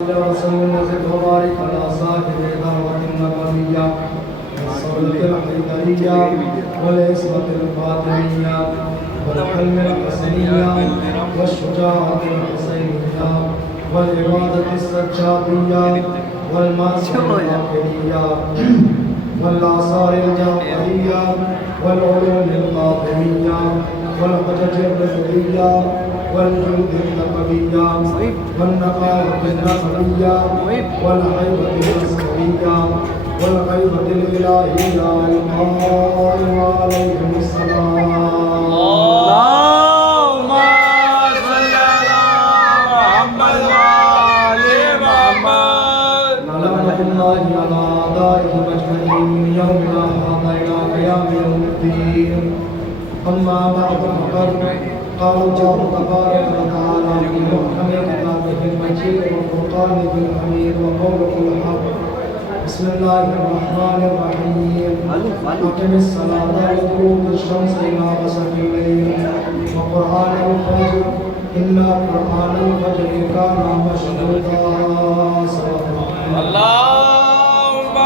وسلم وزد وبارك على صاحب الدعوة النبوية والصولة الحيدرية والعصمة الفاطمية والحلم الحسنية والشجاعة الحسينية والعبادة السجادية والمعصية الآخرية والآثار الجعفرية والعلوم الفاطمية والحجج الرزقية والجود النبوية والنقاوة النبوية والهيبة العسكرية والغيبة الإلهية القائم عليهم السلام. اللهم صل على محمد وآل محمد. لعنة الله على أعدائهم أجمعين من يومنا هذا إلى قيام يوم الدين. أما بعد فقد قال الله تبارك وتعالى في محكم كتابه المجيد والفرقان الحميد وقوله الحق. بسم الله الرحمن الرحيم. أقم الصلاة لدلوك الشمس إلى غسق الليل وقرآن الفجر إن قرآن الفجر كان مشهودا. اللهم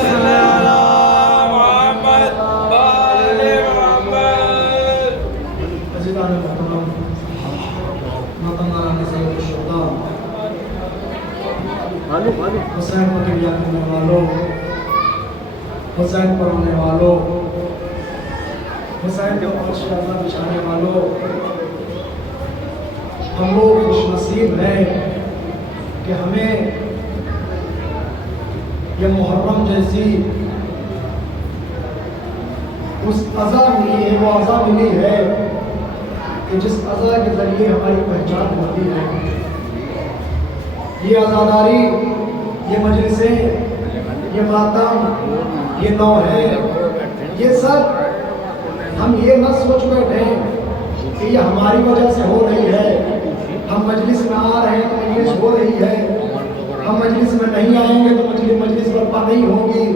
صل على محمد وآل محمد. عزیزان محترم، ماتم سید الشہداء حسین پر کریا کرنے والوں، حسین پر ہونے والوں، حسین کے فرش اعظم بچھانے والوں، ہم لوگ خوش نصیب ہیں کہ ہمیں یہ محرم جیسی اس عزا ملی ہے، وہ عزا ملی ہے کہ جس عزا کے ذریعے ہماری پہچان ہوتی ہے. یہ عزاداری، یہ مجلسیں، یہ ماتم، یہ نوحے، یہ سب ہم یہ نہ سوچ بیٹھے کہ یہ ہماری وجہ سے ہو رہی ہے. ہم مجلس میں آ رہے ہیں تو مجلس ہو رہی ہے، ہم مجلس میں نہیں آئیں گے تو مجلس برپا نہیں ہوگی.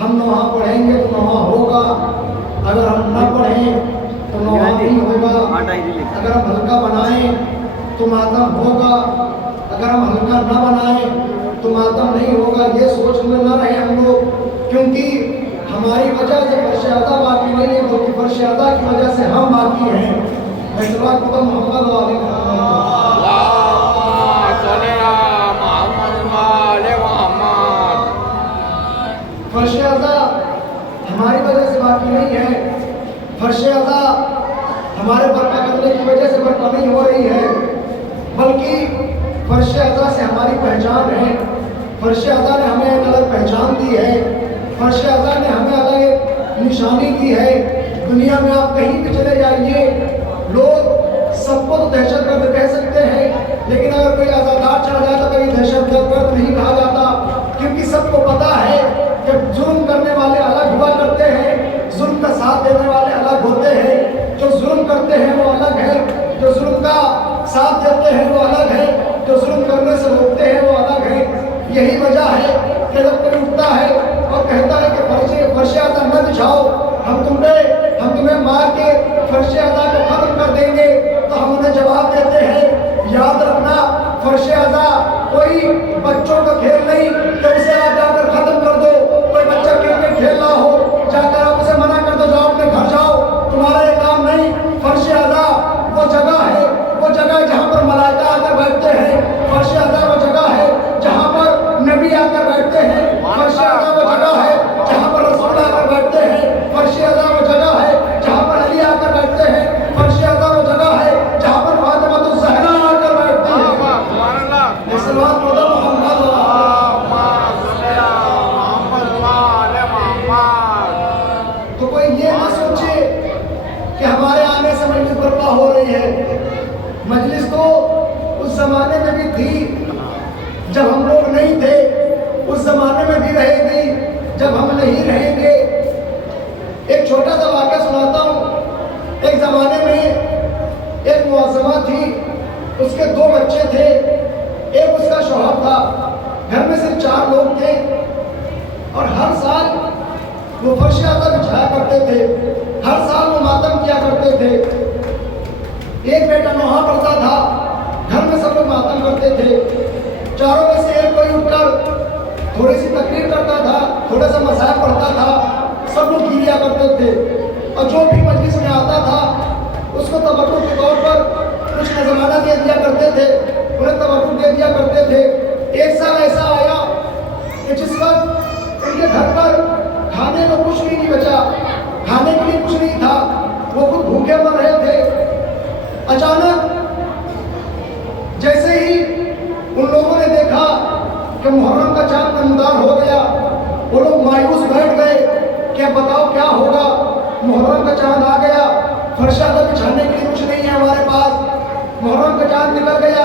ہم نوحہ پڑھیں گے تو نوحہ ہوگا، اگر ہم نہ پڑھیں تو نوحہ نہیں ہوگا. اگر ہم ہلکا بنائیں تو ماتم ہوگا، اگر ہم ہلکا نہ بنائیں تو ماتم نہیں ہوگا. یہ سوچ میں نہ رہے ہم لوگ، کیونکہ ہماری وجہ سے فرش اعضا باقی نہیں ہے، بلکہ فرش اعضا کی وجہ سے ہم باقی ہیں. محمد و فرش اعضا ہماری وجہ سے باقی نہیں ہے. فرش اعضا ہمارے برپا کرنے کی وجہ سے برپا نہیں ہو رہی ہے، بلکہ فرش اعضا سے ہماری پہچان ہے. فرش اعضا نے ہمیں ایک الگ پہچان دی ہے، فرش اعضا نے ہمیں الگ ایک نشانی دی ہے. دنیا میں آپ کہیں بھی چلے جائیے، لوگ سب کو تو دہشت گرد کہہ سکتے ہیں، لیکن اگر کوئی عزادار چڑھ جائے تو کبھی دہشت گرد نہیں کہا جاتا، کیونکہ سب کو پتا ہے کہ ظلم کرنے والے الگ ہوا کرتے ہیں، ظلم کا ساتھ دینے والے الگ ہوتے ہیں. جو ظلم کرتے ہیں وہ الگ ہے، جو ظلم کا ساتھ دیتے ہیں وہ الگ ہے، جو ظلم کرنے سے روکتے ہیں وہ الگ ہے. یہی وجہ ہے کہ جب کوئی اٹھتا ہے اور کہتا ہے کہ فرش اعضا نہ بچھاؤ، ہم تمہیں مار کے فرش اعضا کو ختم کر دیں گے، تو ہم انہیں جواب دیتے ہیں یاد رکھنا فرش اعضا کوئی بچوں کا کھیل نہیں کہ اسے آپ جا کر ختم کر دو. کوئی بچہ کرکٹ کھیل رہا ہو، جا کر آپ اسے منع کر دو، جاؤ اپنے گھر جاؤ، تمہارا یہ کام نہیں. فرش اعضا وہ جگہ ہے، وہ جگہ جہاں پر ملائکہ آ کر بیٹھتے ہیں. فرش اعضا وہ جگہ ہے جہاں پر نبی آ کر بیٹھتے ہیں. فرش اعضا وہ جگہ ہے جہاں پر رسول آ کر بیٹھتے ہیں. فرش اعضا وہ جگہ ہے جہاں پر علی آ کر بیٹھتے ہیں. فرش اعضا وہ جگہ ہے جہاں پر فاطمہ الزہرا آ کر بیٹھتی ہے. تو کوئی یہ نہ سوچے کہ ہمارے آنے سے مجلس برپا ہو رہی ہے. مجلس تو اس زمانے میں بھی تھی جب ہم لوگ نہیں تھے، اس زمانے میں بھی رہے گی جب ہم نہیں رہیں گے. ایک چھوٹا سا واقعہ سناتا ہوں. ایک زمانے میں ایک معظمہ تھی، اس کے 2 بچے تھے، ایک اس کا شوہر تھا. گھر میں صرف 4 لوگ تھے اور ہر سال وہ فرش اعضا بچھایا کرتے تھے، ہر سال وہ ماتم کیا کرتے تھے. ایک بیٹا نوحہ پڑھتا تھا، گھر میں سب لوگ ماتم کرتے تھے. थोड़ी सी तकरीर करता था, थोड़ा सा मसाइल पढ़ता था, सब लोग गिरिया करते थे। और जो भी मजलिस में आता था उसको तबरुक के तौर पर कुछ नजराना दे दिया करते थे, उन्हें तबरुक दे दिया करते थे। एक साल ऐसा आया कि जिस वक्त उनके घर पर खाने को कुछ भी नहीं बचा, खाने के लिए कुछ नहीं था, वो खुद भूखे मर रहे थे। अचानक जैसे ही उन लोगों ने देखा कि मुहर्रम का चांद नमदार हो गया, वो लोग मायूस बैठ गए कि अब बताओ क्या होगा। मुहर्रम का चांद आ गया, फरशादा बिछाने के लिए कुछ नहीं है हमारे पास। मुहर्रम का चांद निकल गया,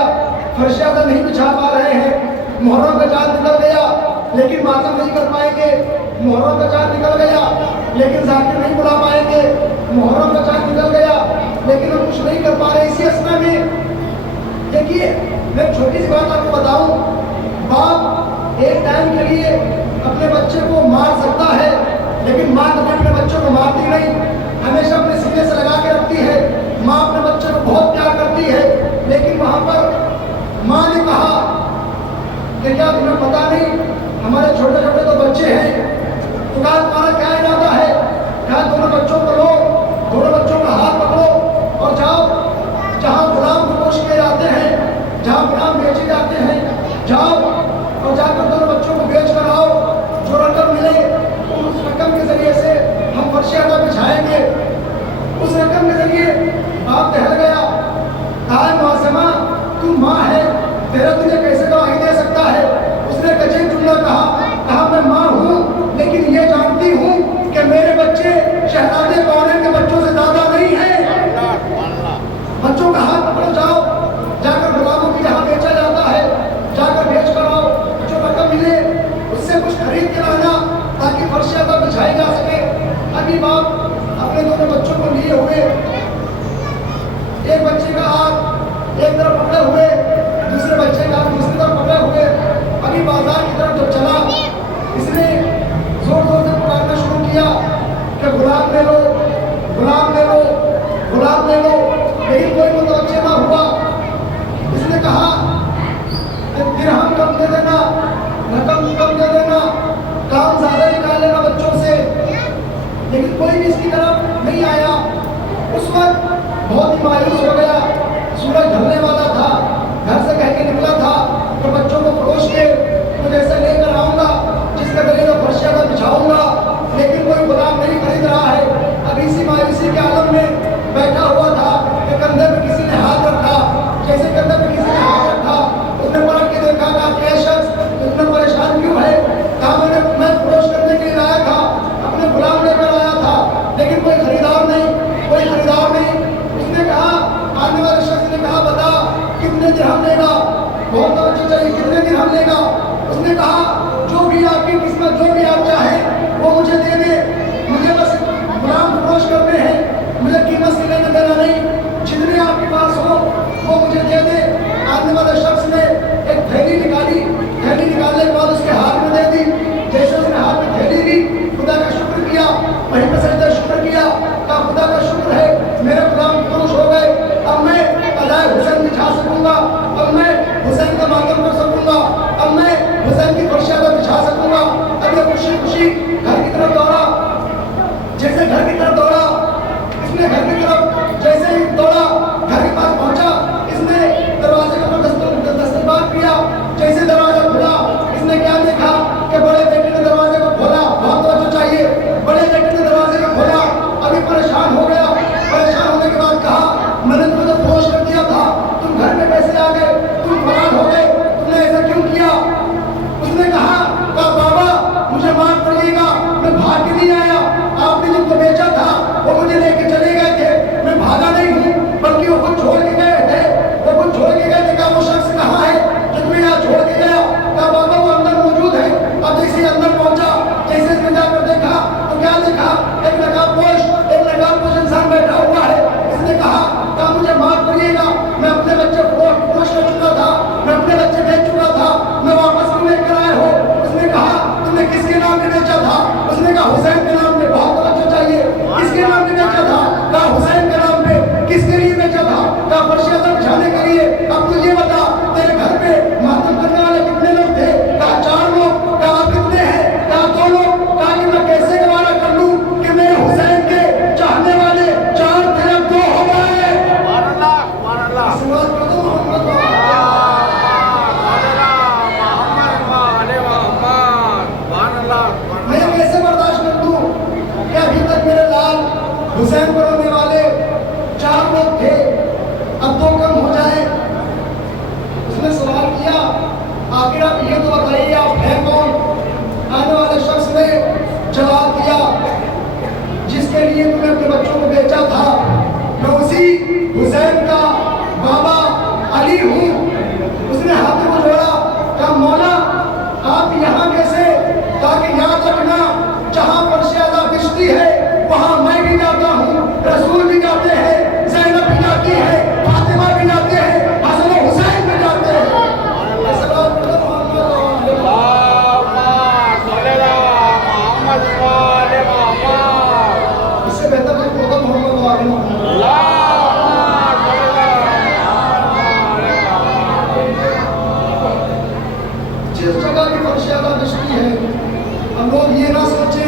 फरशादा नहीं बिछा पा रहे हैं। मुहर्रम का चांद निकल गया लेकिन मातम नहीं कर पाएंगे। मुहर्रम का चांद निकल गया लेकिन जाकिर नहीं बुला पाएंगे। मुहर्रम का चांद निकल गया लेकिन हम कुछ नहीं कर पा रहे। इसी असना में देखिए, मैं छोटी सी बात आपको बताऊं, बाप एक टाइम के लिए अपने बच्चे को मार सकता है, लेकिन माँ कभी अपने बच्चों को मारती नहीं, हमेशा अपने सीने से लगा के रखती है। माँ अपने बच्चे को बहुत प्यार करती है। लेकिन वहाँ पर माँ ने कहा कि क्या तुम्हें पता नहीं, हमारे छोटे छोटे तो बच्चे हैं, तो कहा तुम्हारा क्या इरादा है? क्या दोनों बच्चों को लो, दोनों बच्चों का हाथ पकड़ो और जाओ जहाँ गुलाम फरोश किए जाते हैं, जहाँ गुलाम बेचे जाते हैं, जाओ और जाकर दोनों बच्चों को बेच कर आओ। जो रकम मिले उस रकम के जरिए से हम फरशादा बिछाएंगे। उस रकम के जरिए बाप टहल गया, कहा मौसमा तू माँ है, तेरा तुझे कैसे गवाही दे सकता है? उसने कचेरी जुमला कहा मैं माँ हूँ, लेकिन ये जानती हूँ कि मेरे बच्चे शहजादे कौने के बच्चों से ज्यादा नहीं है। बच्चों का हाथ पकड़ो, जाओ जाकर गुलामों की जहाँ बेचा जाता है जाकर बेच कर आओ। जो रकम मिले उससे कुछ खरीद के लाना ताकि फरशादा बिछाई जा सके। अभी बाप अपने दोनों बच्चों को लिए हुए, एक बच्चे का हाथ एक तरफ पकड़े हुए, दूसरे बच्चे का हाथ दूसरी तरफ पकड़े हुए, अभी बाजार की तरफ जब चला, इसने जोर जोर से पुकारना शुरू किया कि गुलाम ले लो, गुलाम ले लो, गुलाम ले लो। लेकिन कोई मुतवज्जे ना हुआ। इसने कहा दिरहम कम दे देना, रकम कम दे देना, काम ज्यादा निकाल लेना बच्चों से, लेकिन कोई भी इसकी तरफ नहीं आया। उस वक्त बहुत ही मायूस हो गया, सूरज ढलने वाला था, घर से कह के निकला था तो बच्चों को परोस के तो जैसे लेकर आऊंगा जिसके गले में फरशादा बिछाऊंगा, लेकिन कोई गुलाम नहीं खरीद रहा है। अब इसी मायूसी के आलम में बैठा हुआ था कि कंधे पे किसी ने हाथ रखा, जैसे कंधे पे किसी ने हाथ रखा उसने पलट के देखा, कहा क्या शख्स इतना परेशान क्यों है? कहा मैं फरोश करने के लिए आया था, अपने गुलाम लेकर आया था, लेकिन कोई खरीदार नहीं, कोई खरीदार नहीं। उसने कहा, आने वाले शख्स ने कहा बता कितने दिरहम लेगा? बहुत तवज्जो चाहिए, कितने दिरहम लेगा? उसने कहा जो भी आपकी किस्मत, जो भी आप चाहे वो मुझे दे दे, मुझे बस गुलाम फरोश करने हैं, मुझे कीमत से लेना देना नहीं, जितने आपके पास हो वो मुझे दे दे। आने वाले शख्स ने एक थैली निकाली, थैली निकालने के बाद उसके हाथ में दे दी। जैसे उसने हाथ में थैली दी, खुदा का शुक्र किया, वहीं पर सजदा शुक्र किया, कहा खुदा का शुक्र है मेरे गुलाम फरोश हो गए, अब मैं अदाए हुसैन बिछा सकूंगा, अब मैं हुसैन का मातम कर सकूंगा, अब मैं हुसैन की फरशादा बिछा सकूंगा। अब ये खुशी खुशी घर की तरफ दौड़ा। जैसे घर की तरफ दौड़ा, इसने घर की तरफ जैसे ही दौड़ा, घर के पास पहुंचा, इसने दरवाजे के ऊपर दस्तरबार किया। जैसे दरवाजा खुला, इसने क्या देखा कि बड़े बेटे ने दरवाजे को खोला। बहुत तवज्जो चाहिए, बड़े बेटे ने दरवाजे को खोला। अभी परेशान हो गया, परेशान होने के बाद कहा मैंने तुम्हें तो फरोश कर दिया था, तुम घर में कैसे आ गए? तुम फरार हो गए, तुमने ऐसा क्यों किया? उसने कहा बाबा मुझे माफ करिएगा, मैं भाग के नहीं आया, आपने जिनको बेचा था वो मुझे लेके चले गए थे, मैं भागा नहीं हूँ, बल्कि वो खुद छोड़ के गए थे, वो खुद छोड़ के गए थे। कहा वो शख्स कहाँ है जो तुम्हें यहाँ छोड़ के गया? कहा बाबा वो अंदर मौजूद है। अब जैसे अंदर पहुंचा, जैसे इसने जाकर देखा तो क्या देखा? एक नकाबपोश इंसान बैठा हुआ है। इसने कहा मुझे माफ करिएगा, मैं अपने बच्चे को फरोश कर चुका था, मैं अपने बच्चे बेच चुका था, मैं वापस क्यों लेकर आए हो? उसने कहा तुमने किसके नाम पे बेचा था? उसने कहा हुसैन के नाम पे। बहुत तवज्जो चाहिए, किसके नाम पे बेचा था? कहा हुसैन के नाम पे। किसके लिए बेचा था? कहा फरशादा बिछाने के लिए। अब तुझे बता तेरे घर पे मातम करने वाले कितने लोग थे? कहा 4 लोग। कहा हम लोग ये ना सोचे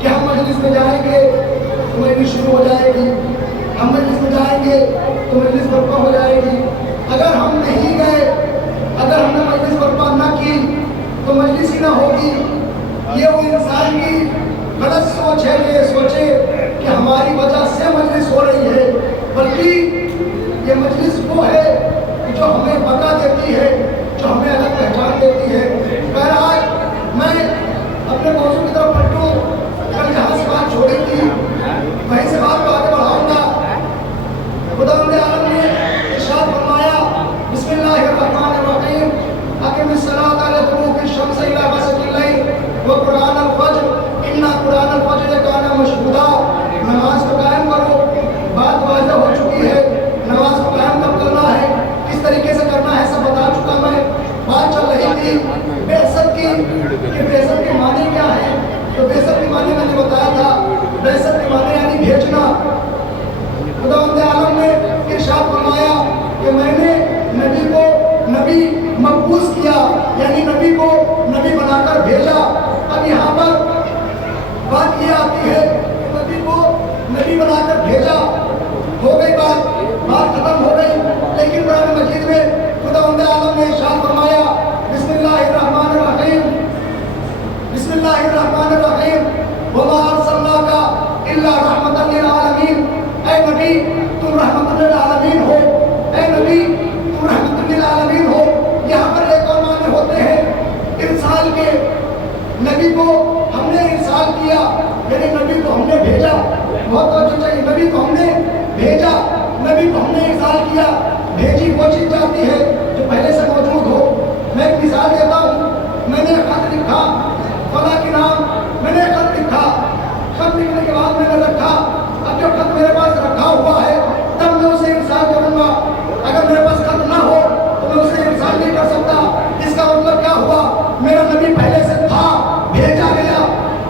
कि हम मजलिस में जाएंगे तो मजलिस शुरू हो जाएगी, हम मजलिस में जाएंगे तो मजलिस बर्पा हो जाएगी। अगर हम नहीं गए, अगर हमने मजलिस बर्पा न की तो मजलिस ही ना होगी। ये वो इंसान की गलत सोच है, ये सोचे कि हमारी वजह से मजलिस हो रही है, बल्कि ये मजलिस वो है कि जो हमें बका देती है, जो हमें अलग पहचान देती है। बहरहाल मैं अपने मौजूद की तरफ पलटूं, कल जहाँ से बात छोड़ी थी वहीं से बात को आगे बढ़ाऊंगा। खुदावंद आलम ने इरशाद फरमाया, बिस्मिल्लाहिर्रहमानिर्रहीम, अक़िमिस्सलाता लिदुलूकी शम्स इला ग़सक़िल लैल व क़ुरआनल फ़ज्र, इन्ना क़ुरआनल फ़ज्र काना मशहूदा। नमाज को कायम करो, बात वाज़ेह हो चुकी है। नमाज को कायम कब करना है, किस तरीके से करना है, सब बता चुका मैं। बात चल रही थी बेअसत की, कि बेअसत के माने क्या है। तो बेअसत के माने मैंने बताया था, बेअसत के माने यानी भेजना। खुदावंद आलम ने इरशाद फरमाया कि मैंने नबी को नबी मबूस किया, यानी नबी को नबी बनाकर भेजा। अब यहाँ पर बात ये आती है कि नबी को नबी बनाकर भेजा, हो गई बात खत्म हो गई। लेकिन कुरान मजीद में खुदावंद आलम ने इरशाद फरमाया, बिस्मिल्लाहिर्रहमानिर्रहीम, बिस्मिल्लाहिर्रहमानिर्रहीम, वमा अरसलनाका इल्ला रहमतल लिल आलमीन। ऐ नबी तुम रहमतुल लिल आलमीन हो, ऐ नबी तुम रहमतुल लिल आलमीन हो। यहाँ पर एक और माने होते हैं इरसाल के, नबी को हमने इरसाल किया, यानी नबी को हमने भेजा। बहुत अच्छी चाहिए, नबी को हमने भेजा, नबी को हमने इरसाल किया। भेजी वो चीज जाती है जो पहले से मौजूद हो। मैं एक मिसाल देता हूँ, मैंने खत लिखा फला के नाम, मैंने खत लिखा, खत लिखने के बाद मैंने रखा। अब जो खत मेरे पास रखा हुआ है तब मैं उसे इरसाल करूंगा। अगर मेरे पास खत ना हो तो मैं उसे इरसाल नहीं कर सकता। इसका मतलब क्या हुआ, मेरा नबी पहले से था, भेजा गया।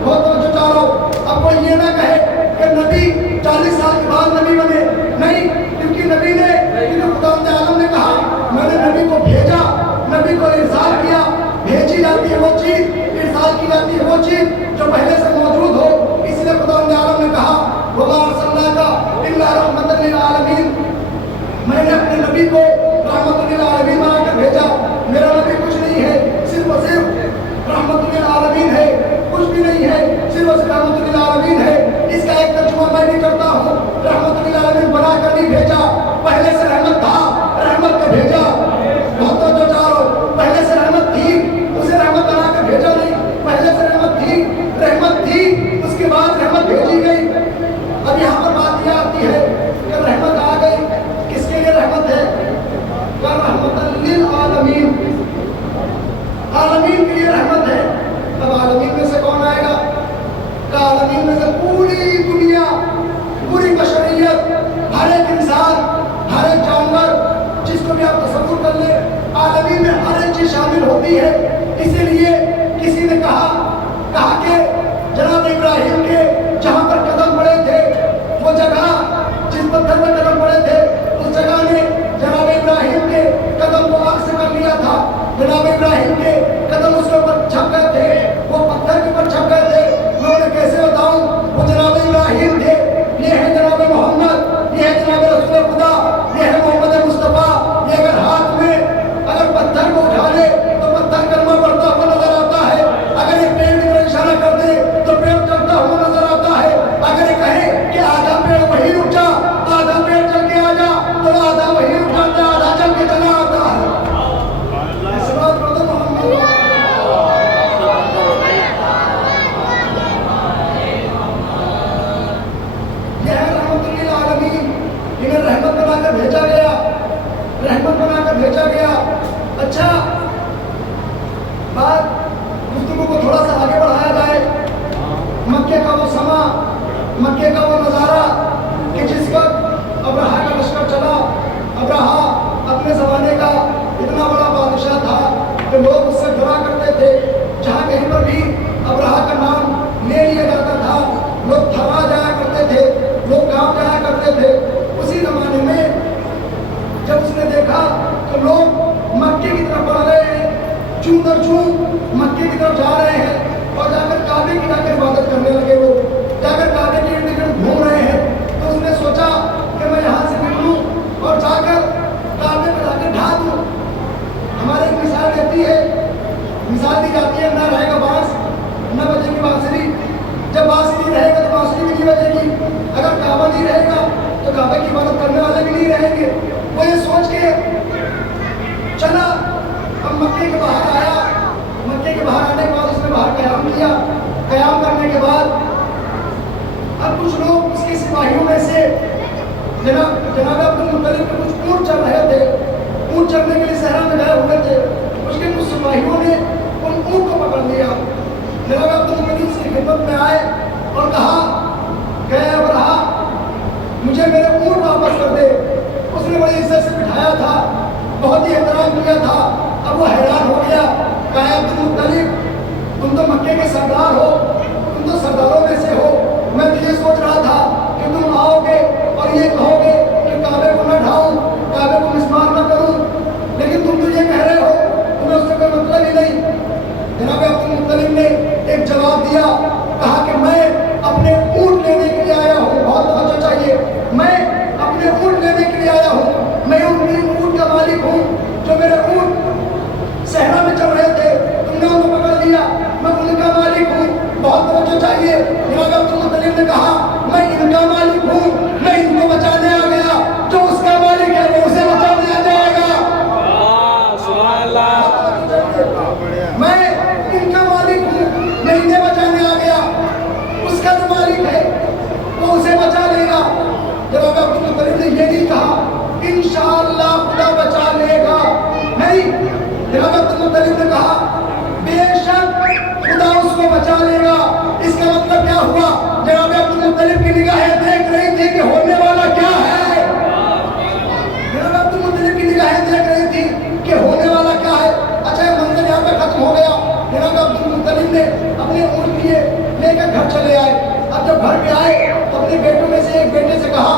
बहुत तो जो चाहो, अब कोई ये ना कहे कि नबी 40 साल के बाद नबी बने, नहीं, क्योंकि नबी ने, क्योंकि खुदावंद आलम ने कहा मैंने नबी को भेजा, नबी को इरसाल किया। भेजी जाती है वो चीज, इरसाल की जाती है वो चीज जो पहले से मौजूद हो। इसलिए खुदावंद आलम ने कहा, वमा अरसलनाका इल्ला रहमतल लिल आलमीन, मैंने अपने नबी को रहमतुल लिल आलमीन बनाकर भेजा। मेरा नबी कुछ नहीं है, सिर्फ और सिर्फ रहमतुल लिल आलमीन है, कुछ भी नहीं है, सिर्फ और सिर्फ रहमतुल लिल आलमीन है। इसका एक तर्जुमा मैं नहीं करता हूँ, रहमतुल लिल आलमीन बनाकर नहीं भेजा, पहले से रहमत था, रहमत को भेजा। बहुत जो चाहो, पहले से रहमत थी, उसे रहमत बनाकर भेजा नहीं, पहले से रहमत थी, उसके बाद रहमत भेजी गई। अब यहाँ पर बात यह आती है कि रहमत आ गई, किसके लिए रहमत है, रहमतल लिल आलमीन, आलमीन के लिए रहमत है। अब आलमीन में से कौन आएगा, आलमीन में से पूरी दुनिया, पूरी बशरियत, हर एक इंसान, हर एक जानवर, जिसको भी आप तसव्वुर कर ले, आलमीन में हर एक चीज शामिल होती है। इसीलिए किसी ने कहा कि जनाब इब्राहिम के जहाँ पर कदम पड़े थे, वो जगह जिस पत्थर पर कदम पड़े थे, उस जगह ने जनाब इब्राहिम के कदम को आग से कर लिया था। जनाब इब्राहिम के कदम उसके ऊपर छप गए थे, वो पत्थर के ऊपर छप गए थे। मैं उन्हें कैसे बताऊं, वो जनाब इब्राहिम थे, ये है जनाब मोहम्मद, ये है जनाब रसूल खुदा, ये है मोहम्मद मुस्तफा। ये अगर हाथ में अगर पत्थर को उठा ले तो पत्थर कलमा पढ़ता हुआ नजर आता है, अगर एक पेड़ की तरफ इशारा कर दे तो पेड़ चलता हुआ नजर आता है। अगर ये कहे कि आधा पेड़ वहीं रुक जा, आधा पेड़ चल के आ जा, तो आधा वहीं रुक जाता है, आधा चल के चला आता है। इन्हें रहमत बनाकर भेजा गया, रहमत बनाकर भेजा गया। अच्छा, बात गुफ्तगू को थोड़ा सा आगे बढ़ाया जाए। मक्के का वो समा, मक्के का वो नज़ारा कि जिस वक्त अब्राहा का लश्कर चला, अब्राहा अपने ज़माने का इतना बड़ा बादशाह था कि लोग उससे डरा करते थे। जहाँ कहीं पर भी अब्राहा का नाम ले लिया जाता था, लोग थर्रा जाया करते थे, लोग कांप जाया करते थे। उसी ज़माने में जब उसने देखा तो लोग मक्के की तरफ बढ़ रहे हैं, चूं दर चूं मक्के की तरफ जा रहे हैं और जाकर काबे की जाकर इबादत करने लगे। वो जाकर काबे के इर्द गिर्द घूम रहे हैं। तो उसने सोचा कि मैं यहाँ से निकलूं और जाकर काबे में जाकर ढा दूं। हमारे एक मिसाल देती है, मिसाल दी जाती है, न रहेगा बांस न बजेगी बांसुरी। जब बांसुरी रहेगा तो बांसुरी भी नहीं बजेगी, अगर काबा नहीं रहेगा तो काबे की इबादत करने वाले भी नहीं रहेंगे। वो ये सोच के चला, अब मक्के के बाहर आया। मक्के के बाहर आने के बाद उसने बाहर क़याम किया। क़याम करने के बाद अब कुछ लोग उसके सिपाहियों में से जनाब अब्दुल मुत्तलिब के कुछ ऊँट चल रहे थे, ऊँट चलने के लिए सहरा में गए हुए थे। उसके कुछ सिपाहियों ने उन ऊँट को पकड़ लिया। जनाब अब्दुल मुत्तलिब उसकी खिदमत में आए और कहा, गए अब रहा, मुझे मेरे ऊँट वापस कर दे। उसने बड़ी इज्जत से बिठाया था, बहुत ही एहतराम किया था। अब वो हैरान हो गया, कहा अब्दुल मुत्तलिब तुम तो मक्के के सरदार हो, तुम तो सरदारों में से हो। मैं तो ये सोच रहा था कि तुम आओगे और ये कहोगे कि काबे को न ढाऊं, काबे को मिस्मार न करूं, लेकिन तुम तो ये कह रहे हो, तुम्हें उससे कोई मतलब ही नहीं। जनाब अब्दुल मुत्तलिब ने एक जवाब दिया, कहा कि मैं अपने ऊँट लेने के लिए आया हूँ। बहुत तवज्जो चाहिए, मैं अपने ऊँट लेने के लिए आया हूँ। मैं उन ऊँट का मालिक हूँ जो मेरे ऊँट सहरा में चल रहे थे, तुमने उनको पकड़ लिया, मैं उनका मालिक हूँ। बहुत तवज्जो चाहिए। जनाब अब्दुल मुत्तलिब ने कहा, मैं इनका मालिक हूँ, मैं इनको बचाने आ गया, जो उसका मालिक है वो उसे बचाने आ जाएगा। मैं इनका मालिक हूँ, मैं इन्हें बचाने आ गया, उसका जो मालिक है वो उसे बचा लेगा। जनाब अब्दुल मुत्तलिब ने ये नहीं कहा इंशाअल्लाह खुदा बचा लेगा, नहीं। जनाब अब्दुल मुत्तलिब ने कहा बेशक खुदा उसको बचा लेगा। इसका मतलब क्या हुआ? जनाब अब्दुल मुत्तलिब की निगाहें देख रही थी कि होने वाला क्या है। जनाब अब्दुल मुत्तलिब की निगाहें देख रही थी कि होने वाला क्या है। अच्छा, ये मंजर यहाँ पे खत्म हो गया। जनाब अब्दुल मुत्तलिब ने अपने ऊँट लिए लेकर घर चले आए। अब जब घर पे आए तो अपने बेटों में से एक बेटे से कहा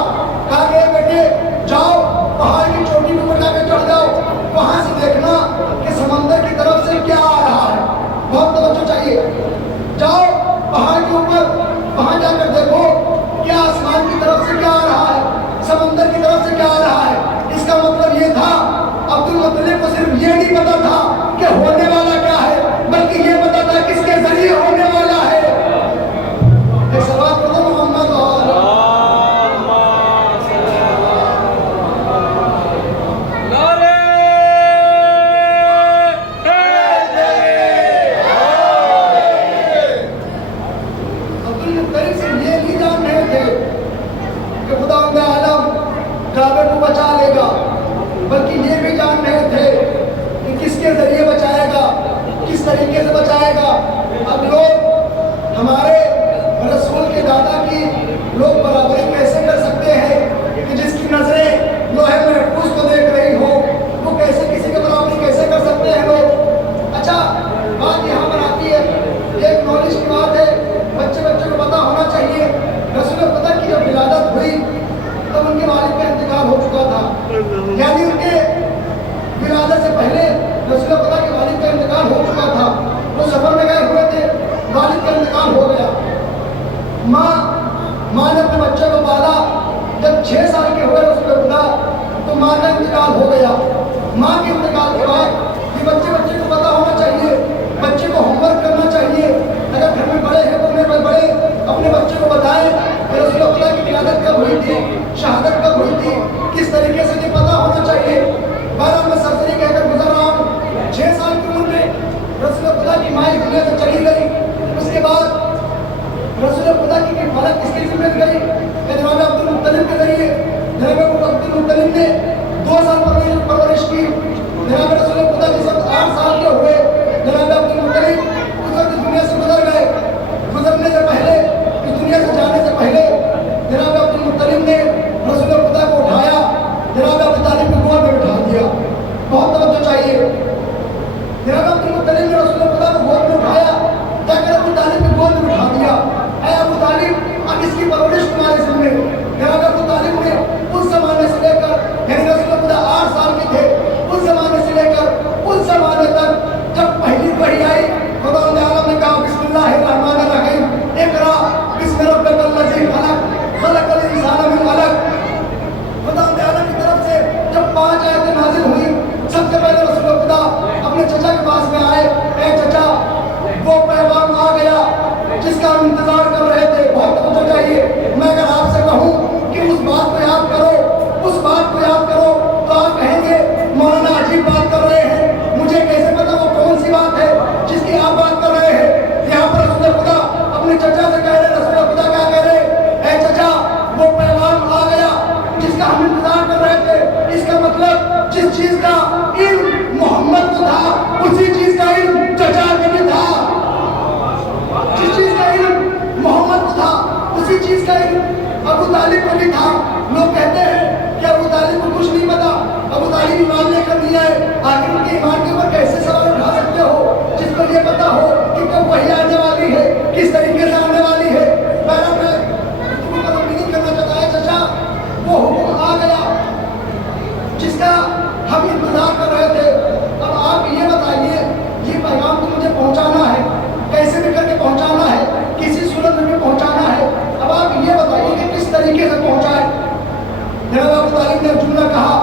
कि बेटे जाओ पहाड़ की चोटी पर जाकर चढ़ जाओ, वहां से देखना कि समंदर की तरफ से क्या आ रहा है। बहुत तवज्जो चाहिए, जाओ पहाड़ के ऊपर, वहां जाकर देखो क्या आसमान की तरफ से क्या आ रहा है, समंदर की तरफ से क्या आ रहा है। इसका मतलब ये था, अब्दुल मुत्तलिब को सिर्फ ये नहीं पता था कि होने वाला क्या है, बल्कि ये पता था किसके जरिए होने वाला है। एक सवाल करो मोहम्मद काबे को बचा लेगा, बल्कि ये भी जान रहे थे कि किसके जरिए बचाएगा, किस तरीके से बचाएगा। अब लोग हमारे रसूल के दादा की लोग बराबरी कैसे कर सकते हैं कि जिसकी नजरें लोहे महफूज को देख रही हो, वो कैसे किसी की बराबरी कैसे कर सकते हैं लोग। अच्छा, बात यहाँ पर आती है, एक नॉलेज की बात है, बच्चे को पता होना चाहिए। रसूल खुदा की जब विलादत हुई तब उनके वालिद का इंतकाल हो चुका था, यानी उनके विलादत से पहले रसूल खुदा के वालिद का इंतकाल हो चुका था। वो सफर में गए हुए थे, वालिद का इंतकाल हो गया। माँ ने अपने बच्चे को पाला। जब 6 साल के हुए रसूल खुदा, तो माँ का इंतकाल हो गया। माँ के इंतकाल के बाद ये बच्चे को पता होना चाहिए, बच्चे को होमवर्क करना चाहिए। अगर घर में बड़े हैं तो उन्हें बड़े अपने बच्चे को बताएं कि रसूल खुदा की विलादत कब हुई थी, शहादत कब हुई थी, किस तरीके से ये पता होना चाहिए। बहरहाल मैं सरसरी कहकर गुजर रहा हूँ। 6 साल की उम्र में रसूल खुदा की माँ दुनिया से चली गई। उसके बाद रसूल खुदा की फलक किसके जिम्मे गई? जनाब अब्दुल मुत्तलिब के जरिए। जनाब अब्दुल मुत्तलिब ने 2 साल परवरिश की। जनाब रसूल खुदा जिस वक्त 8 साल के हुए, जनाब अब्दुल मुत्तलिब उस वक्त दुनिया से गुजर गए। गुजरने से पहले, इस दुनिया से जाने से पहले, जनाब अब्दुल मुत्तलिब ने रसूल खुदा को उठाया, जनाब अबू तालिब को गोद में बिठा दिया। बहुत तवज्जो चाहिए। जनाब अब्दुल मुत्तलिब ने रसूल खुदा को गोद में उठाया, जाकर अबू तालिब को गोद में बिठा दिया। ऐ अबू तालिब, अब इसकी परवरिश तुम्हारे जिम्मे। जनाब अबू तालिब ने उस जमाने से लेकर, यानी रसूल खुदा 8 जिसका हम इंतजार कर रहे थे। बहुत तवज्जो चाहिए। मैं अगर आपसे कहूँ कि उस बात को याद करो, उस बात को याद करो, तो आप कहेंगे मौलाना अजीब बात कर रहे हैं, मुझे कैसे पता वो कौन सी बात है जिसकी आप बात कर रहे हैं। यहाँ पर रसूल खुदा अपने चचा से कह रहे, रसूल खुदा क्या कह रहे, ऐ चचा वो पैगाम आ गया जिसका हम इंतजार कर रहे थे। इसका मतलब जिस चीज का इल्म मोहम्मद को था उसी चीज का इल्म चचा को भी था। जिस चीज का इल्म मोहम्मद को था उसी चीज का इल्म अबू तालिब को भी था। लोग कहते हैं कि अबू तालिब को कुछ नहीं पता, अबू तालिब ईमान लेकर नहीं आए। आखिर उनके ईमान के ऊपर कैसे सवाल उठा सकते हो जिसको ये पता हो कि कब वही आने वाली है, किस तरीके से आने वाली है। बहरहाल मैं तुमको मीनिंग करना चाहता है, चचा वो हुक्म आ गया जिसका हम इंतजार कर रहे थे। अब आप ये बताइए, ये पैगाम तो मुझे पहुंचाना है, कैसे भी करके पहुंचाना है, किसी सूरत में भी पहुंचाना है। अब आप ये बताइए कि किस तरीके से पहुंचाए। जनाब अबू तालिब ने जुमला कहा,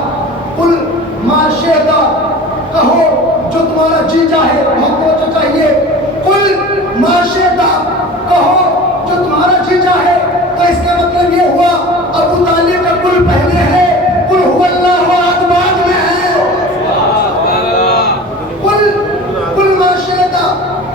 कुल माशियता, कहो जो तुम्हारा जी चाहे। बहुत तवज्जो चाहिए। कुल माशियता, कहो जो तुम्हारा जी चाहे। तो इसका मतलब ये हुआ अबू तालिब का कुल पहले है, कुल हुवल्लाहु अहद बाद में है। कुल माशियता,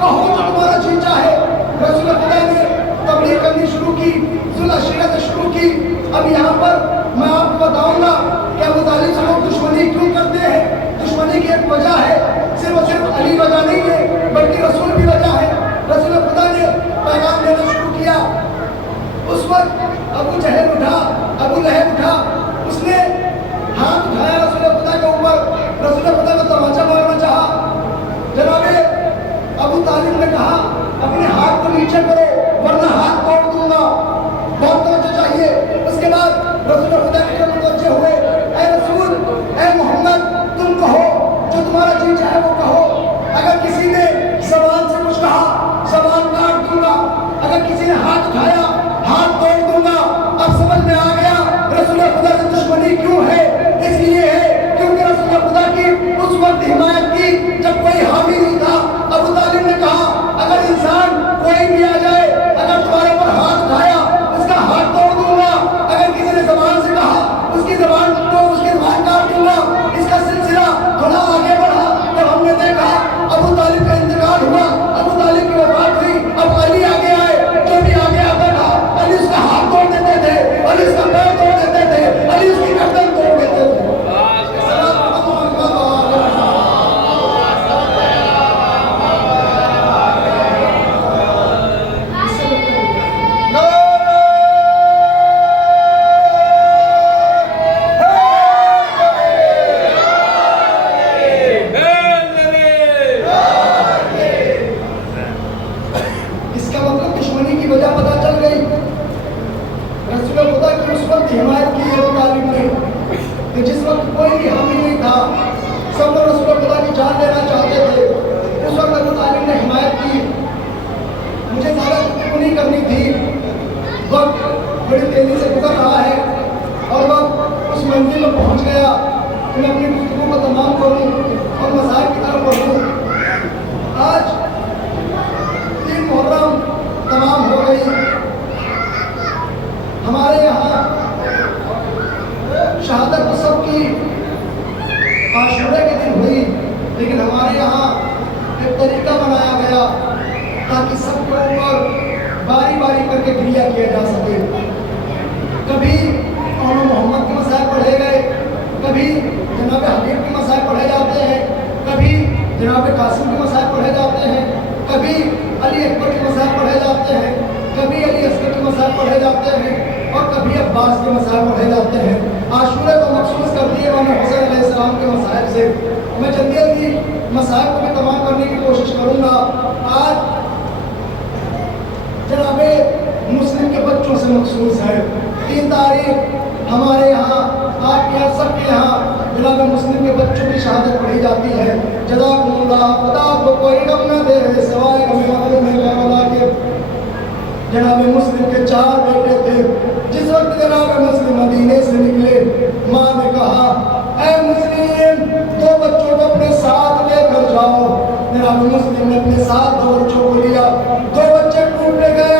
कहो जो तुम्हारा जी चाहे। रसूल खुदा ने तबलीग करनी शुरू की, ज़ुल-अशीरा से शुरू की। अब यहाँ पर मैं आपको बताऊंगा कि अबू तालिब से लोग दुश्मनी क्यों करते हैं। दुश्मनी की एक वजह है, सिर्फ और सिर्फ अली वजह नहीं है बल्कि रसूल भी वजह है। रसूल खुदा ने पैगाम देना शुरू किया। उस वक्त अबू जहल उठा, अबू लहब उठा, उसने हाथ उठाया रसूल खुदा के ऊपर, रसूल खुदा को तमाचा मारना चाहा। जनाबे अबू तालिब ने कहा अपने हाथ को नीचे करो वरना हाथ तोड़ दूंगा। बहुत तवज्जो चाहिए। उसके बाद रसूल खुदा की तरफ मुतवज्जे हुए, ऐ रसूल, ऐ मोहम्मद, तुम कहो जो तुम्हारा जी चाहे वो कहो। अगर किसी ने ज़बान से कुछ कहा ज़बान काट दूंगा, अगर किसी ने हाथ उठाया हाथ तोड़ दूंगा। अब समझ में आ गया रसूल खुदा से दुश्मनी क्यों है। इसलिए है क्योंकि रसूल खुदा की उस वक्त हिमायत की जब कोई हामी नहीं था। अबू तालिब ने कहा अगर इंसान कोई भी आ जाए, अगर तुम्हारे ऊपर हाथ उठाया उसका हाथ तोड़ दूंगा। अगर किसी ने ज़बान से कहा उसकी ज़बान तो उसकी ज़बान काट दूंगा। इसका सिलसिला थोड़ा आगे बढ़ा तो हमने देखा अबू तालिब का इंतकाल हुआ, अबू तालिब की वफात हुई। अब अली आगे आए, जो भी आगे आता था अली उसका हाथ तोड़ देते थे, अली उसका पैर तोड़ देते थे, अली उसकी गर्दन तोड़ देते थे। जनाब मुस्लिम के 4 बेटे थे। जिस वक्त जनाब मुस्लिम मदीने से निकले, माँ ने कहा ऐ मुस्लिम 2 बच्चों को अपने साथ लेकर जाओ। जनाब मुस्लिम ने अपने साथ 2 बच्चों को लिया। 2 बच्चे टूटे गए,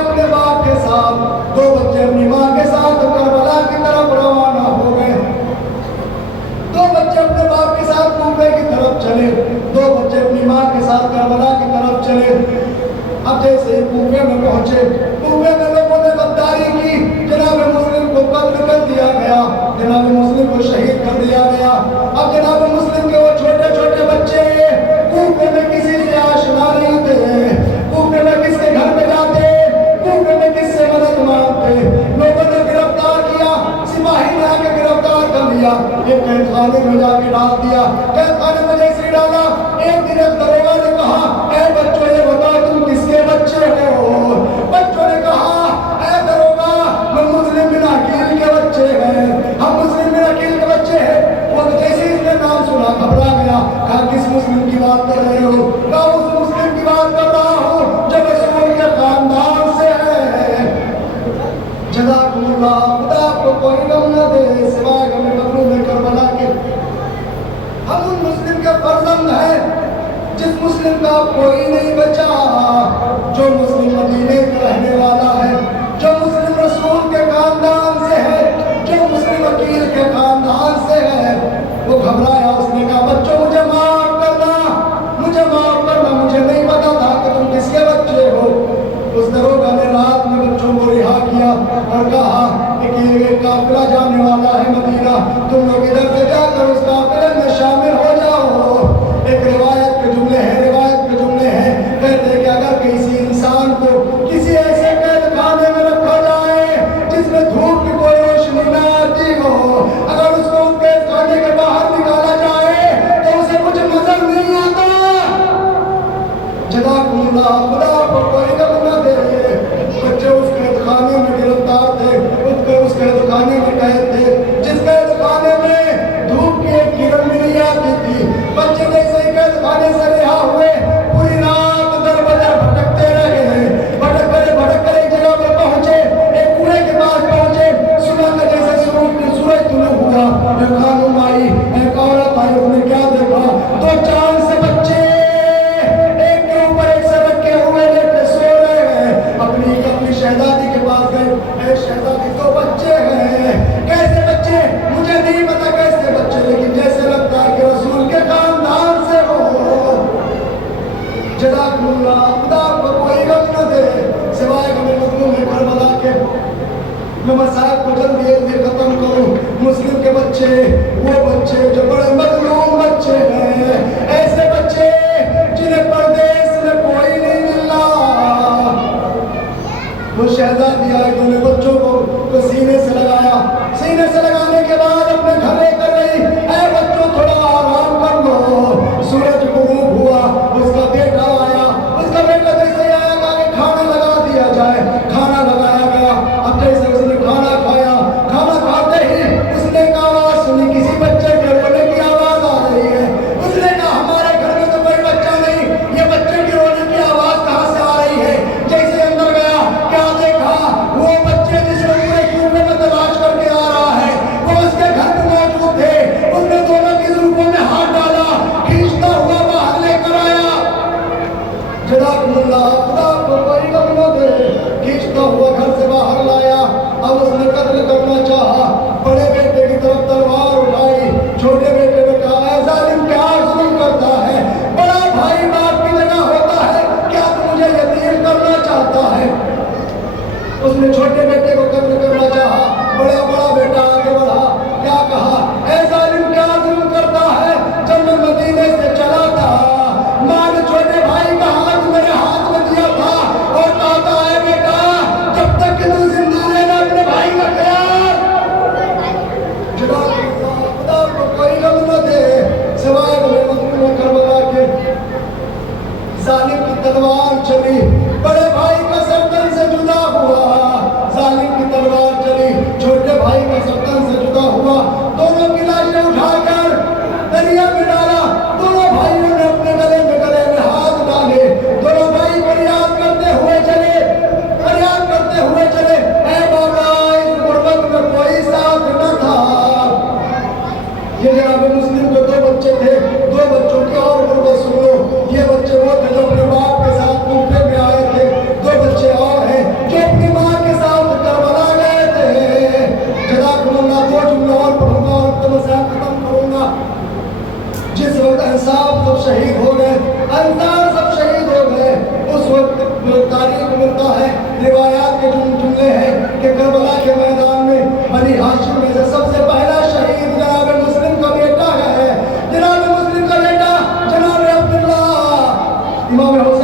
जैसे ही कूफे में पहुंचे, कूफे में लोगों ने गद्दारी की, जनाब मुस्लिम को कत्ल कर दिया गया, जनाब मुस्लिम को शहीद कर दिया गया। अब जनाब मुस्लिम के वो छोटे छोटे बच्चे कूफे में किसी से आशना नहीं थे, कूफे में किसके घर में जाते, कूफे में किससे मदद मांगते। लोगों ने गिरफ्तार किया, सिपाही ने आके गिरफ्तार कर लिया, एक कैद खाने में जाके डाल दिया। कैद खाने में जैसे ही डाला, एक दिन एक दरोगा ने कहा, ऐ बच्चों ये बताओ तुम किसके बच्चे हो? बच्चों ने कहा, ऐ दरोगा हम मुस्लिम बिन अकील के बच्चे हैं, हम मुस्लिम बिन अकील के बच्चे हैं। वो जैसे ही इसने नाम सुना घबरा गया, कहा किस मुस्लिम की बात कर रहे हो? कहा उस मुस्लिम की बात कर रहा हूँ जो रसूल के खानदान से है। जज़ाकुमुल्लाह, खुदा आपको कोई गम न दे सिवाय गम मज़लूम करबला के। हम उन मुस्लिम के फर्जंद हैं जिस मुस्लिम का कोई नहीं बचा, जो मुस्लिम मदीने का रहने वाला है, जो मुस्लिम रसूल के खानदान से है, जो मुस्लिम अकील के खानदान से है। वो घबराया, उसने कहा बच्चों मुझे माफ करना, मुझे माफ करना, मुझे नहीं पता था कि तुम किसके बच्चे हो। उस दरोगा ने रात में बच्चों को रिहा किया और कहा कि ये काफिला जाने वाला है मदीना, तुम लोग इधर से जाकर उस काफिले में शामिल हो जाओ। एक रिवायत के जुमले हैं, कहते हैं कि अगर किसी इंसान को किसी ऐसे कैद खाने में रखा जाए जिसमें धूप की कोई रोशनी न आती हो, अगर उसको कैद खाने के बाहर निकाला जाए तो उसे कुछ नजर नहीं आता। जज़ाकुमुल्लाह, खुदा आपको कोई गम न दे। बच्चे उस कैद खाने में गिरफ्तार थे, उस कैद खाने में कैद थे जिस कैद खाने में धूप की एक किरण भी नहीं आती थी। बच्चे जैसे ही कैद खाने से रिहा हुए, पूरी रात दर बदर भटकते रहे, भटक कर एक जगह पर पहुंचे, एक कुएं के पास पहुंचे। सुबह में जैसे सूरज तुलू हुआ, एक खानुम आई, एक औरत आई, उसने क्या देखा, दो चांद से बच्चे एक के ऊपर एक से रखे हुए लेटे सो रहे हैं। अपनी शहजादी के पास गए, ए शहजादी दो बच्चे हैं। कैसे बच्चे? मुझे नहीं पता कैसे बच्चे, लेकिन जैसे लगता है कि रसूल के खानदान से हो। जज़ाकुमुल्लाह, खुदा आपको कोई गम न दे सिवाय गम मज़लूम करबला के। मैं मसाइब को जल्दी खत्म करूं। मुस्लिम के बच्चे, वो बच्चे जो बड़े मज़लूम बच्चे हैं, ऐसे बच्चे जिन्हें परदेश में कोई नहीं मिल रहा। वो शहजादी आई, उन्होंने बच्चों को सीने से लगाया, सीने से लगाने के बाद अपने घर लेकर गई। ऐ बच्चों थोड़ा आराम कर लो। सूरज गुरूब हुआ, उसका बेटा आया, उसका बेटा जैसे आया कहा कि खाना लगा दिया जाए। खाना लगाया गया। अब जैसे उसने खाना खाया, खाना खाते ही उसने एक आवाज सुनी, किसी बच्चे के रोने की आवाज आ रही है। उसने कहा हमारे घर में तो कोई बच्चा नहीं, ये बच्चे की रोने की आवाज कहाँ से आ रही है? जैसे अंदर गया, क्या देखा, वो बच्चे जिसको पूरे कूफे में तलाश करके आ रहा है, वो उसके घर में मौजूद थे। उसने दोनों की जुल्फों में हाथ डाला, खींचता हुआ बाहर लेकर आया। जज़ाकुमुल्लाह, खुदा आपको कोई गम न दे। खींचता हुआ घर से बाहर लाया। अब उसने कत्ल करना चाहा, बड़े बेटे की तरफ तलवार उठाई, छोटे बेटे ने कहा ऐ जालिम क्या जुल्म करता है? बड़ा भाई बाप की जगह होता है, क्या तू मुझे यतीम करना चाहता है? उसने छोटे बेटे को कत्ल करना चाहा, बड़ा बेटा आगे बढ़ा, क्या कहा ऐ जालिम क्या जुल्म करता है? जब मैं मदीने से चला था, माँ ने छोटे भाई का हाथ मेरे हाथ में दिया था और कहा था ऐ बेटा जब तक कि तू जिंदा रहना अपने भाई का ख्याल। खुदा को कोई गम न दे सिवाय मज़लूम करबला के। जालिम की तलवार चली, बड़े भाई का सरतन से जुदा हुआ। जालिम की तलवार चली, छोटे भाई का सरतन से जुदा हुआ। दोनों की लाशें उठाकर दरिया में डाला। दोनों भाइयों ने अपने गले में हाथ डाले। दोनों भाई फरियाद करते हुए चले, ऐ बाबा इस गुर्बत में कोई साथ न था। ये जनाब मुस्लिम के दो बच्चे थे, दो बच्चों की और गुर्बत सुन लो। ये बच्चे वो थे जो अपने बाप के साथ कूफे में आए थे, दो बच्चे और امام حسین